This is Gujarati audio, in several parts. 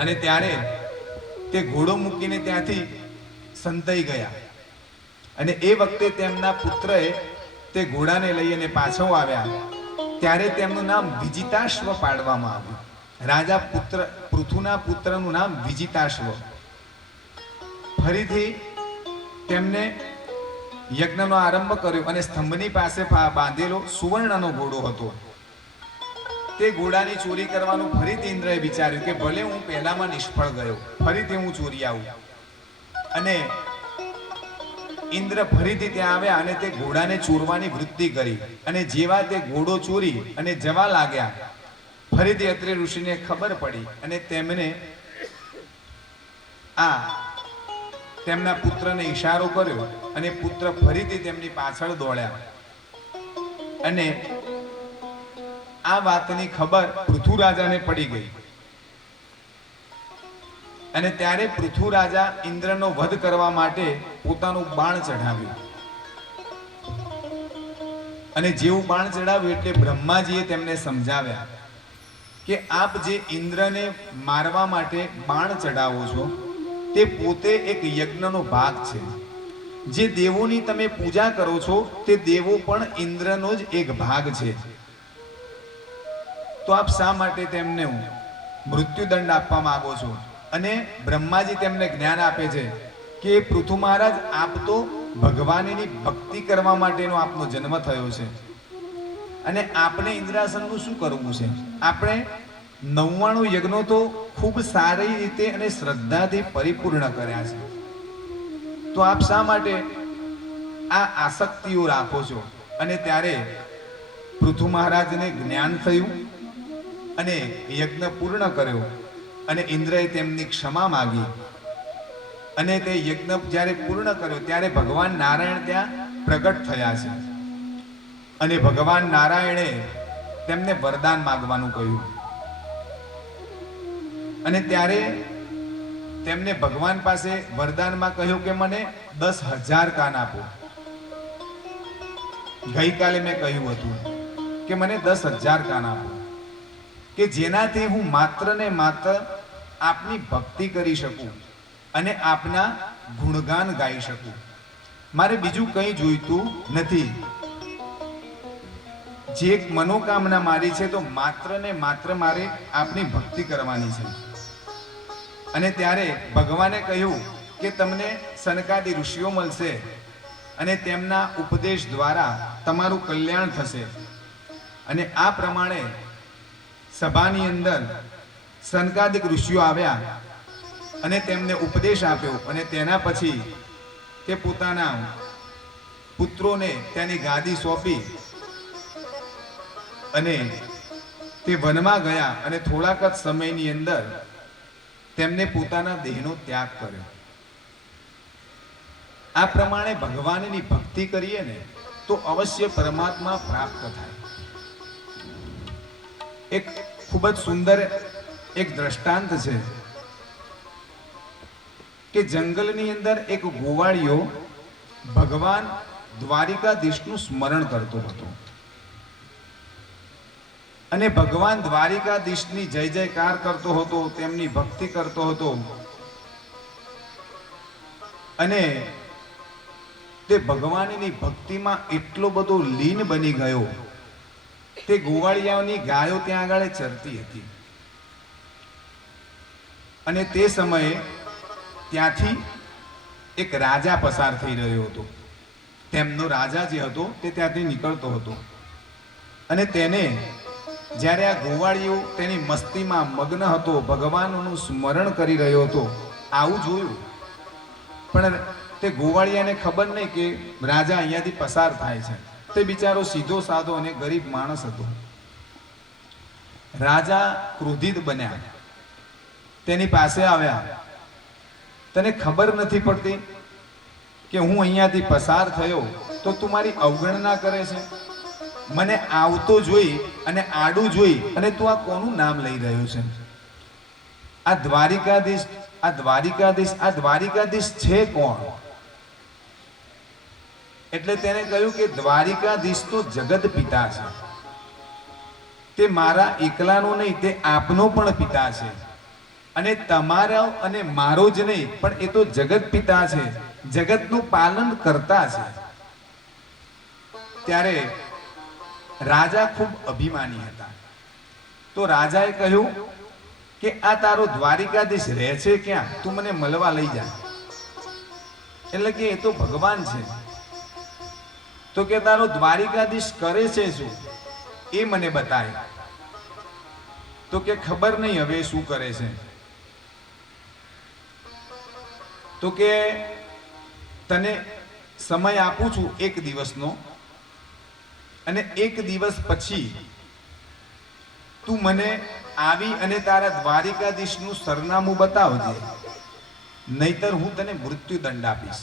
અને ત્યારે તે ઘોડો મૂકીને ત્યાંથી સંતાઈ ગયા અને એ વખતે તેમના પુત્રએ તે ઘોડાને લઈને પાછો આવ્યા ત્યારે તેમનું નામ વિજિતાશ્વ પાડવામાં આવ્યું. રાજા પૃથુના પુત્રનું નામ વિજિતાશ્વ. ફરીથી તેમને યજ્ઞનો આરંભ કર્યો અને સ્તંભની પાસે બાંધેલો સુવર્ણનો ઘોડો હતો. તે ઘોડાની ચોરી કરવાનું ફરીથી ઇન્દ્રએ વિચાર્યું કે ભલે હું પહેલામાં નિષ્ફળ ગયો, ફરીથી હું ચોરી આવું. અને ઇન્દ્ર ફરીથી ત્યાં આવ્યા અને તે ઘોડાને ચોરવાની વૃત્તિ કરી અને જેવા તે ઘોડો ચોરી અને જવા લાગ્યા ફરીથી અત્રે ઋષિને ખબર પડી અને તેમને તેમના પુત્રને ઈશારો કર્યો અને પુત્ર ફરીથી તેમની પાછળ દોડ્યા અને આ વાતની ખબર પૃથુ રાજાને પડી ગઈ અને ત્યારે પૃથુ રાજા ઇન્દ્રનો વધ કરવા માટે પોતાનું બાણ ચઢાવ્યું અને જેવું બાણ ચઢાવ્યું એટલે બ્રહ્માજીએ તેમને સમજાવ્યા કે આપ જે ઇન્દ્રને મારવા માટે બાણ ચઢાવો છો તે પોતે એક યજ્ઞનો ભાગ છે. જે દેવોની તમે પૂજા કરો છો તે દેવો પણ ઇન્દ્રનો જ એક ભાગ છે. તો આપ શા માટે તેમને મૃત્યુદંડ આપવા માંગો છો? અને બ્રહ્માજી તેમને જ્ઞાન આપે છે કે પૃથુ મહારાજ, આપ તો ભગવાનની ભક્તિ કરવા માટેનો આપનો જન્મ થયો છે અને આપણે ઇન્દ્રાસનનું શું કરવું છે? આપણે 99 યજ્ઞો તો ખૂબ સારી રીતે અને શ્રદ્ધાથી પરિપૂર્ણ કર્યા છે. તો આપ શા માટે આ આસક્તિઓ રાખો છો? અને ત્યારે પૃથુ મહારાજને જ્ઞાન થયું અને યજ્ઞ પૂર્ણ કર્યો અને ઇન્દ્રએ તેમની ક્ષમા માંગી અને તે યજ્ઞ જ્યારે પૂર્ણ કર્યો ત્યારે ભગવાન નારાયણ ત્યાં પ્રગટ થયા છે અને ભગવાન નારાયણે તેમને વરદાન માંગવાનું કહ્યું અને ત્યારે તેમને ભગવાન પાસે વરદાનમાં કહ્યું કે મને 10,000 કાન આપો. ગઈકાલે મેં કહ્યું હતું કે મને 10,000 કાન આપો કે જેનાથી હું માત્ર ને માત્ર આપની ભક્તિ કરી શકું અને આપના ગુણગાન ગાઈ શકું. મારે બીજું કંઈ જોઈતું નથી. જે એક મનોકામના મારી છે તો માત્ર ને માત્ર મારે આપની ભક્તિ કરવાની છે. અને ત્યારે ભગવાને કહ્યું કે તમને સનકાદી ઋષિઓ મળશે અને તેમના ઉપદેશ દ્વારા તમારું કલ્યાણ થશે. અને આ પ્રમાણે સભાની અંદર સનકાદિક ઋષિઓ આવ્યા અને તેમને ઉપદેશ આપ્યો અને તેના પછી તે પોતાના પુત્રોને તેની ગાદી સોંપી અને તે વનમાં ગયા અને થોડાક જ સમયની અંદર તેમને પોતાના દેહનો ત્યાગ કર્યો. આ પ્રમાણે ભગવાનની ભક્તિ કરીએ ને તો અવશ્ય પરમાત્મા પ્રાપ્ત થાય. એક ખૂબ જ સુંદર એક દ્રષ્ટાંત છે કે જંગલની અંદર એક ગોવાળિયો ભગવાન દ્વારિકાધીશનું સ્મરણ કરતો હતો અને ભગવાન દ્વારિકાધીશની જય જયકાર કરતો હતો, તેમની ભક્તિ કરતો હતો અને તે ભગવાનની ભક્તિમાં એટલો બધો લીન બની ગયો. તે ગોવાળિયાઓની ગાયો ત્યાં આગળ ચરતી હતી અને તે સમયે ત્યાંથી એક રાજા પસાર થઈ રહ્યો હતો. તેમનો રાજા જે હતો તે ત્યાંથી નીકળતો હતો અને તેને જ્યારે આ ગોવાળિયો તેની મસ્તીમાં મગ્ન હતો, ભગવાનનું સ્મરણ કરી રહ્યો હતો, આવું જોયું. પણ તે ગોવાળિયાને ખબર નહીં કે રાજા અહીંયાથી પસાર થાય છે. તે બિચારો સીધો સાધો અને ગરીબ માણસ હતો. રાજા ક્રોધિત બન્યા, તેની પાસે આવ્યા. તને ખબર નથી પડતી કે હું અહીંયાથી પસાર થયો તો તું મારી અવગણના કરે છે? મને આવતો જોઈ અને આડું જોઈ અને તું આ કોનું નામ લઈ રહ્યો છે? આ દ્વારિકાધીશ, આ દ્વારિકાધીશ, આ દ્વારિકાધીશ છે કોણ? એટલે તેને કહ્યું કે દ્વારિકાધીશ તો જગત પિતા છે. તે મારા એકલાનો નહીં, તે આપનો પણ પિતા છે, અને તમારો અને મારો જ નહીં, પણ એ તો જગત પિતા છે, જગતનું પાલન કરતા છે. ત્યારે રાજા ખૂબ અભિમાની હતા. તો રાજાએ કહ્યું કે આ તારો દ્વારિકાધીશ રહે છે ક્યાં? તું મને મળવા લઈ જા. એટલે કે એ તો ભગવાન છે. તો કે તારો દ્વારિકાધીશ કરે છે શું એ મને બતાય. તો કે ખબર નહીં હવે શું કરે છે. તો કે તને સમય આપું છું 1 દિવસનો, અને 1 દિવસ પછી તું મને આવી અને તારા દ્વારિકાધીશનું સરનામું બતાવજે, નહીતર હું તને મૃત્યુદંડ આપીશ.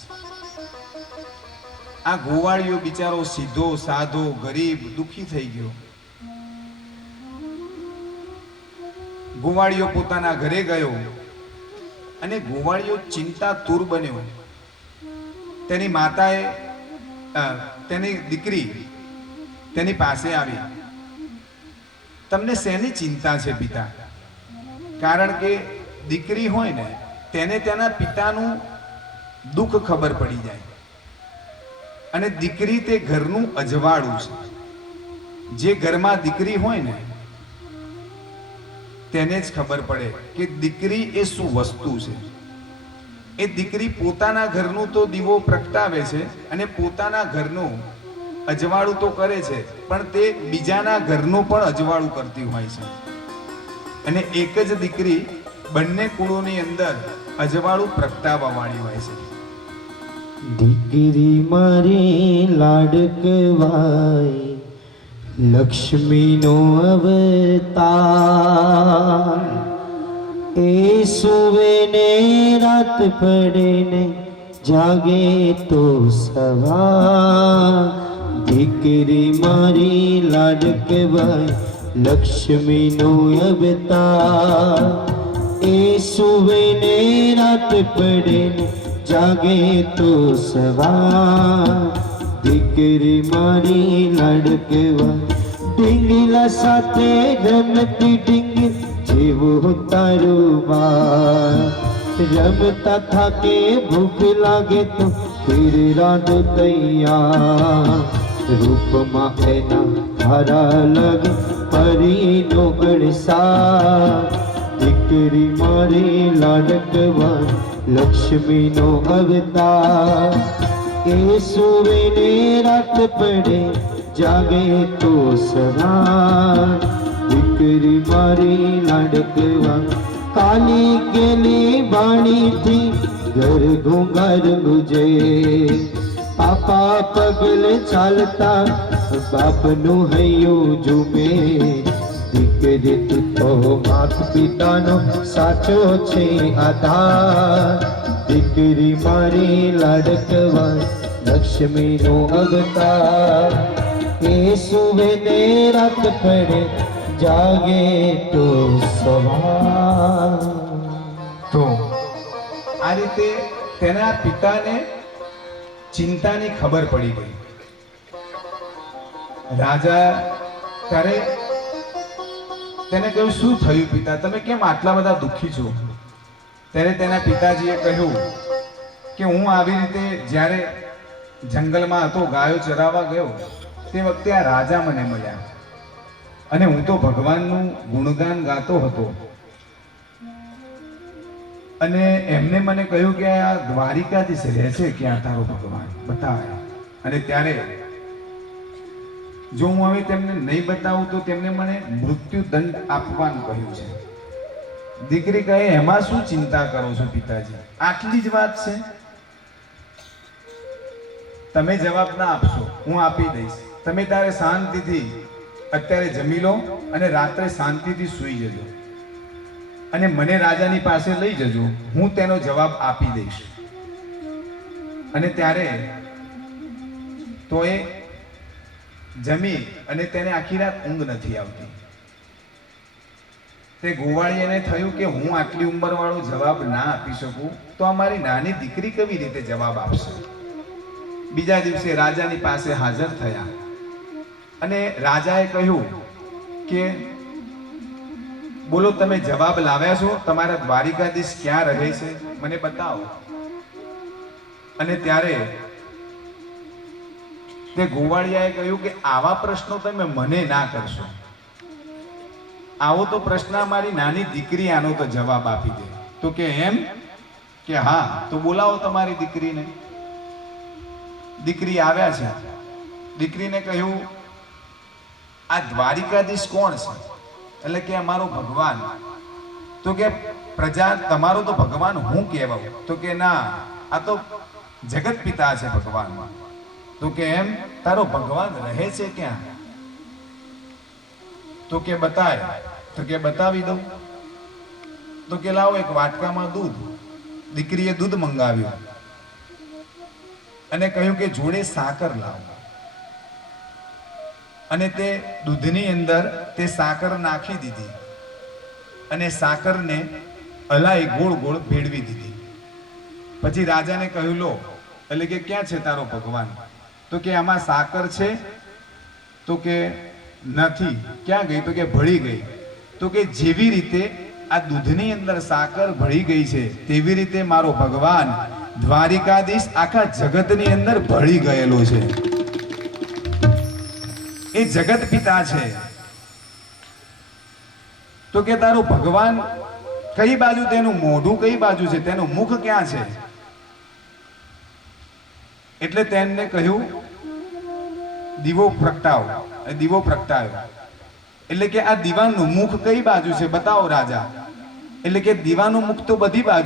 આ ગોવાળિયો બિચારો સીધો સાધો ગરીબ દુખી થઈ ગયો. ગોવાળિયો પોતાના ઘરે ગયો અને ગોવાળિયો ચિંતાતુર બન્યો. તેની માતાએ તેની દીકરી તેની પાસે આવી. તમને શેની ચિંતા છે પિતા? કારણ કે દીકરી હોય ને તેને તેના પિતાનું દુઃખ ખબર પડી જાય, અને દીકરી તે ઘરનું અજવાળું છે. જે ઘરમાં દીકરી હોય ને તેને જ ખબર પડે કે દીકરી એ શું વસ્તુ છે. એ દીકરી પોતાના ઘરનું તો દીવો પ્રગટાવે છે અને પોતાના ઘરનું અજવાળું તો કરે છે, પણ તે બીજાના ઘરનું પણ અજવાળું કરતી હોય છે. અને એક જ દીકરી બંને કુળોની અંદર અજવાળું પ્રગટાવવા વાળી હોય છે. દીકરી મારી લાડકવાય, લક્ષ્મીનો અવતાર. એ સુવે ને રાત પડે ને જાગે તો સવાર. દીકરી મારી લાડકવાય, લક્ષ્મીનો અવતાર. એ સુવે ને રાત પડે ને જાગે તો સવાર. દીકરી મારી લાડકવાય, ઢીંગલા સાથે રમતી ઢીંગલી જેવું તારું બાર. રમતા થાકે ભૂખ લાગે તો ખીર રાંધો તૈયાર. રૂપમાં એના હારા લાગે પરીનો ગણસાર. દીકરી મારી લાડકવાય, લક્ષ્મીનો અવતાર. એ સુવે ને રાત પડે જાગે તો સવાર. દીકરી મારી લાડકવાય, કાલી ગેલી વાણીથી ઘર ઘોંઘાર ગુજે. પાપા પગલે ચાલતા બાપનું હૈયું ઝૂમે. દીકરી તું તો માત પિતાનો સાચો છે આધાર. દીકરી મારી લાડકવાય, લક્ષ્મીનો અવતાર. એ સુવે ને રાત પડે જાગે તો સવાર. તો આ રીતે તેના પિતાને ચિંતાની ખબર પડી ગઈ. રાજા ત્યારે તેને કહ્યું, શું થયું પિતા? તમે કેમ આટલા બધા દુઃખી છો? ત્યારે તેના પિતાજીએ કહ્યું કે હું આવી રીતે જ્યારે જંગલમાં હતો, ગાયો ચરાવવા ગયો, તે વખતે આ રાજા મને મળ્યા અને હું તો ભગવાનનું ગુણગાન ગાતો હતો, અને એમને મને કહ્યું કે આ દ્વારિકાધીશ રહે છે ક્યાં તારો ભગવાન? બતાવ્યા. અને ત્યારે જો હું હવે તેમને નહીં બતાવું તો તેમને મને મૃત્યુદંડ આપવાનું કહ્યું છે. દીકરી કહે, એમાં શું ચિંતા કરો છો પિતાજી? આટલી જ વાત છે. તમે જવાબ ના આપશો, હું આપી દઈશ. તમે તારે શાંતિથી અત્યારે જમી લો અને રાત્રે શાંતિથી સૂઈ જજો, અને મને રાજાની પાસે લઈ જજો, હું તેનો જવાબ આપી દઈશ. અને ત્યારે તો એ જમી અને તેને આખી રાત ઊંઘ નથી આવતી. તે ગોવાળીને થયું કે હું આટલી ઉંમરવાળો જવાબ ના આપી શકું તો અમારી નાની દીકરી કેવી રીતે જવાબ આપશે? બીજા દિવસે રાજાની પાસે હાજર થયા અને રાજાએ કહ્યું કે બોલો તમે જવાબ લાવ્યા છો, તમારા દ્વારિકાધીશ ક્યાં રહે છે, મને બતાવો. અને ત્યારે તે ગોવાળિયાએ કહ્યું કે આવા પ્રશ્નો તમે મને ના કરશો. આવો તો પ્રશ્ન મારી નાની દીકરી આનો તો જવાબ આપી દે. તો કે એમ કે હા, તો બોલાવો તમારી દીકરીને. દીકરી આવ્યા છે. દીકરીને કહ્યું આ દ્વારિકાધીશ કોણ છે? એટલે કે અમારો ભગવાન. તો કે પ્રજા તમારો તો ભગવાન હું કહેવાઉં? તો કે ના, આ તો જગત પિતા છે ભગવાન. તો કે એમ, તારો ભગવાન રહે છે ક્યાં? તો કે બતાય. તો કે બતાવી દઉં. તો કે લાવો એક વાટકામાં દૂધ. દીકરીએ દૂધ મંગાવ્યું અને કહ્યું કે જોડે સાકર લાવો. અને તે દૂધની અંદર તે સાકર નાખી દીધી અને સાકરને હલાઈ ગોળ ગોળ ભેળવી દીધી. પછી રાજાને કહ્યું લો. એટલે કે ક્યાં છે તારો ભગવાન? તો કે આમાં સાકર છે. તો કે નથી. ક્યાં ગઈ? તો કે ભળી ગઈ. તો કે જેવી રીતે આ દૂધની અંદર સાકર ભળી ગઈ છે તેવી રીતે મારો ભગવાન દ્વારિકાધીશ આખા જગતની અંદર ભળી ગયેલો છે. એ જગત પિતા છે. તો કે તારું ભગવાન કઈ બાજુ, તેનું મોઢું કઈ બાજુ છે, તેનું મુખ ક્યાં છે? એટલે તેમને કહ્યું દીવો પ્રગટાવો. દીવો પ્રગટાવ્યો. એટલે કે આ દીવાનું મુખ કઈ બાજુ છે બતાવો રાજા. એટલે કે દીવાનું મુખ તો બધી બાજુ